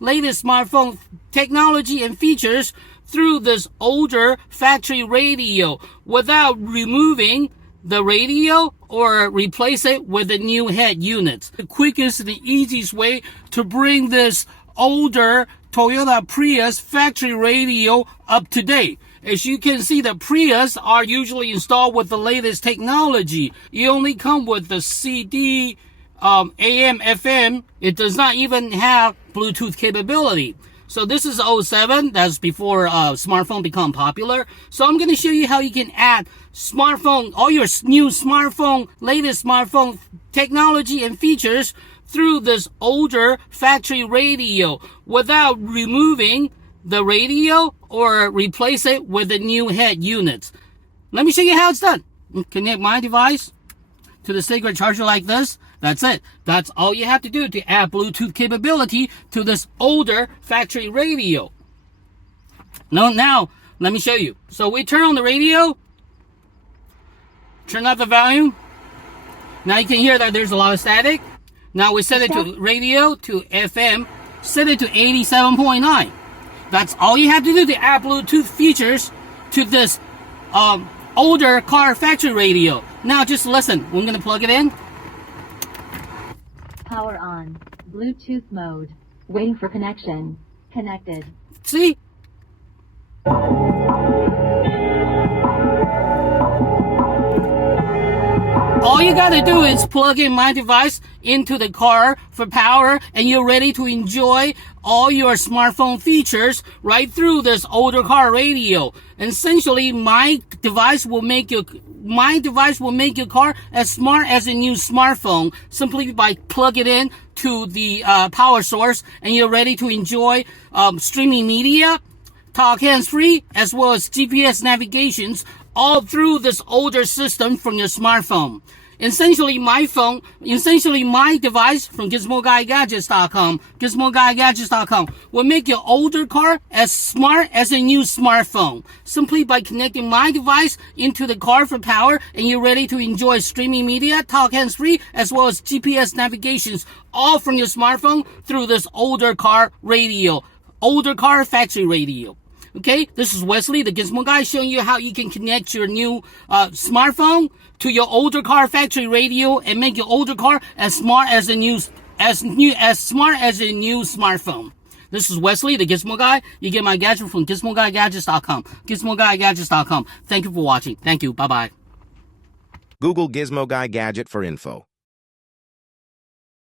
latest smartphone technology and features through this older factory radio without removing the radio or replace it with a new head unit. The quickest and the easiest way to bring this older Toyota Prius factory radio up to date. As you can see, the Prius are usually installed with the latest technology. You only come with the CD, AM, FM. It does not even have Bluetooth capability. So this is 07. That's before smartphone become popular. So I'm going to show you how you can add smartphone, all your new smartphone, latest smartphone technology and features through this older factory radio without removing the radio or replace it with a new head unit. Let me show you how it's done. Connect my device to the sacred charger like this. That's it. That's all you have to do to add Bluetooth capability to this older factory radio. Now, let me show you. So we turn on the radio, turn up the volume. Now you can hear that there's a lot of static. Now we set it to radio, to FM, set it to 87.9. That's all you have to do to add Bluetooth features to this older car factory radio. Now just listen. We're going to plug it in. Power on. Bluetooth mode. Waiting for connection. Connected. See? All you gotta do is plug in my device into the car for power, and you're ready to enjoy all your smartphone features right through this older car radio. Essentially, my device will make your car as smart as a new smartphone simply by plugging it in to the power source, and you're ready to enjoy streaming media, talk hands-free, as well as GPS navigations all through this older system from your smartphone. Essentially, my device from GizmoGuyGadgets.com will make your older car as smart as a new smartphone simply by connecting my device into the car for power, and you're ready to enjoy streaming media, talk hands-free, as well as GPS navigations all from your smartphone through this older car radio, older car factory radio. Okay, this is Wesley, the Gizmo Guy, showing you how you can connect your new smartphone to your older car factory radio and make your older car as smart as a new smartphone. This is Wesley, the Gizmo Guy. You get my gadget from GizmoGuyGadgets.com. GizmoGuyGadgets.com. Thank you for watching. Thank you. Bye bye. Google Gizmo Guy Gadget for info.